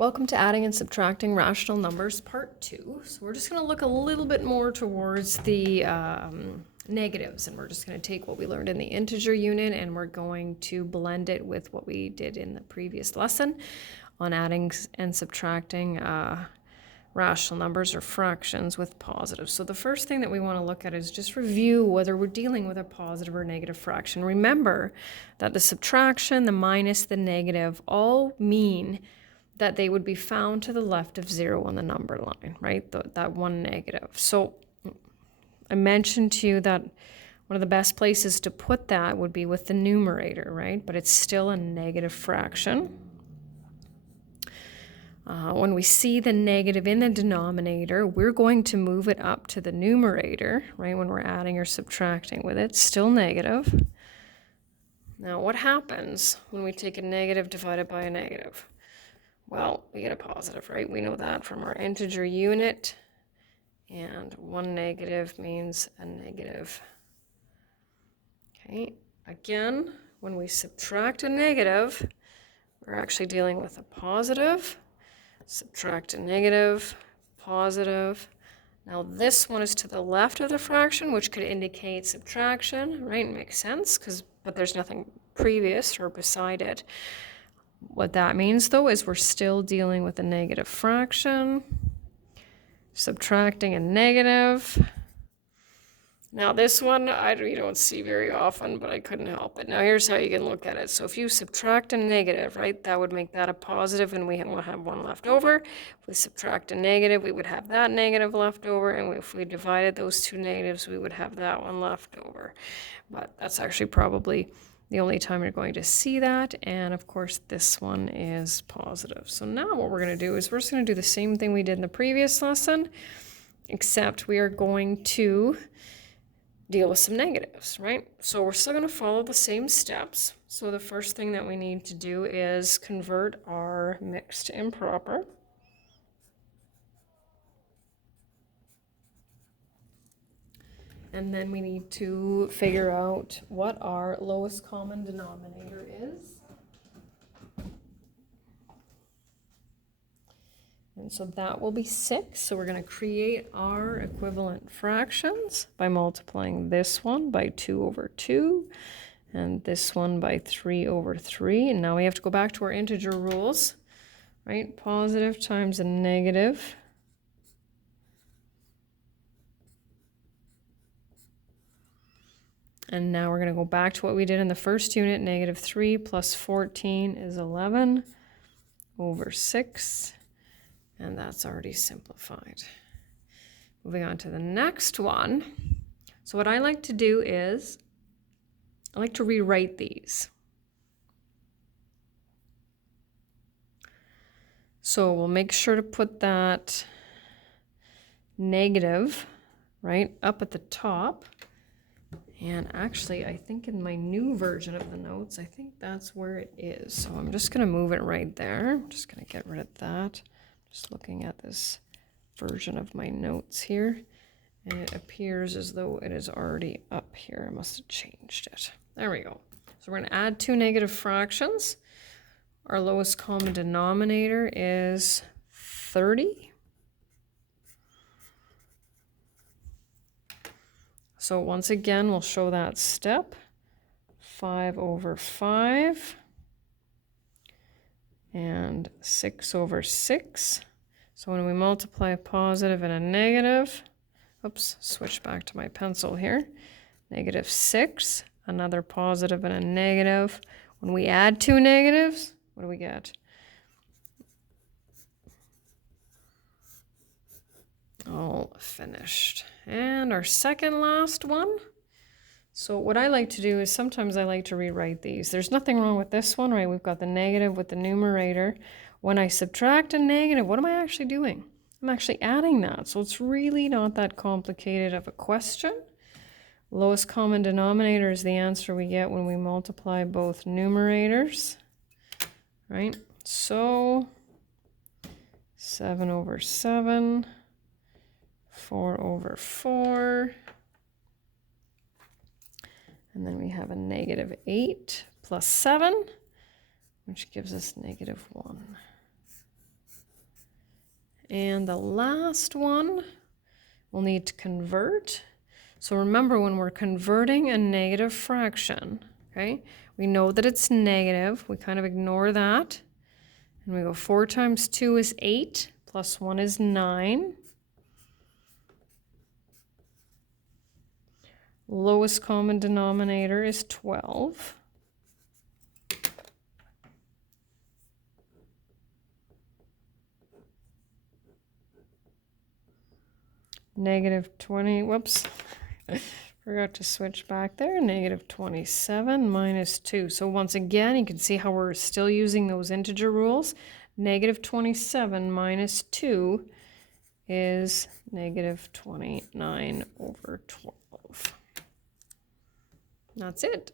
Welcome to Adding and Subtracting Rational Numbers, Part 2. So we're just going to look a little bit more towards the negatives, and we're just going to take what we learned in the integer unit and we're going to blend it with what we did in the previous lesson on adding and subtracting rational numbers or fractions with positives. So the first thing that we want to look at is just review whether we're dealing with a positive or negative fraction. Remember that the subtraction, the minus, the negative all mean that they would be found to the left of 0 on the number line, right? That one negative. So I mentioned to you that one of the best places to put that would be with the numerator, right? But it's still a negative fraction. When we see the negative in the denominator, we're going to move it up to the numerator, right? When we're adding or subtracting with it, still negative. Now, what happens when we take a negative divided by a negative? Well, we get a positive, right? We know that from our integer unit. And one negative means a negative. Okay, again, when we subtract a negative, we're actually dealing with a positive. Subtract a negative, positive. Now this one is to the left of the fraction, which could indicate subtraction, right? Makes sense, but there's nothing previous or beside it. What that means, though, is we're still dealing with a negative fraction, subtracting a negative. Now this one you don't see very often, but I couldn't help it. Now here's how you can look at it. So if you subtract a negative, right, that would make that a positive, and we will have one left over. If we subtract a negative, we would have that negative left over, and if we divided those two negatives, we would have that one left over. But that's actually probably the only time you're going to see that, and of course this one is positive. So now what we're going to do is we're just going to do the same thing we did in the previous lesson, except we are going to deal with some negatives, right? So we're still going to follow the same steps. So the first thing that we need to do is convert our mixed to improper. And then we need to figure out what our lowest common denominator is. And so that will be 6. So we're going to create our equivalent fractions by multiplying this one by 2 over 2 and this one by 3 over 3. And now we have to go back to our integer rules, right? Positive times a negative. And now we're going to go back to what we did in the first unit. Negative 3 plus 14 is 11 over 6. And that's already simplified. Moving on to the next one. So what I like to do is, I like to rewrite these. So we'll make sure to put that negative, right, up at the top. And actually, I think in my new version of the notes, I think that's where it is. So I'm just going to move it right there. I'm just going to get rid of that. Just looking at this version of my notes here, and it appears as though it is already up here. I must have changed it. There we go. So we're going to add two negative fractions. Our lowest common denominator is 30. So once again, we'll show that step. 5 over 5 and 6 over 6. So when we multiply a positive and a negative, oops, switch back to my pencil here. Negative 6, another positive and a negative. When we add two negatives, what do we get? All finished. And our second last one. So what I like to do is sometimes I like to rewrite these. There's nothing wrong with this one, right? We've got the negative with the numerator. When I subtract a negative, what am I actually doing? I'm actually adding that. So it's really not that complicated of a question. Lowest common denominator is the answer we get when we multiply both numerators, right? So 7 over 7, 4 over 4. And then we have a negative 8 plus 7, which gives us negative 1. And the last one, we'll need to convert. So remember, when we're converting a negative fraction, okay, we know that it's negative. We kind of ignore that. And we go 4 times 2 is 8, plus 1 is 9. Lowest common denominator is 12. Negative 20, whoops, forgot to switch back there. Negative 27 minus 2. So once again, you can see how we're still using those integer rules. Negative 27 minus 2 is negative 29 over 12. That's it.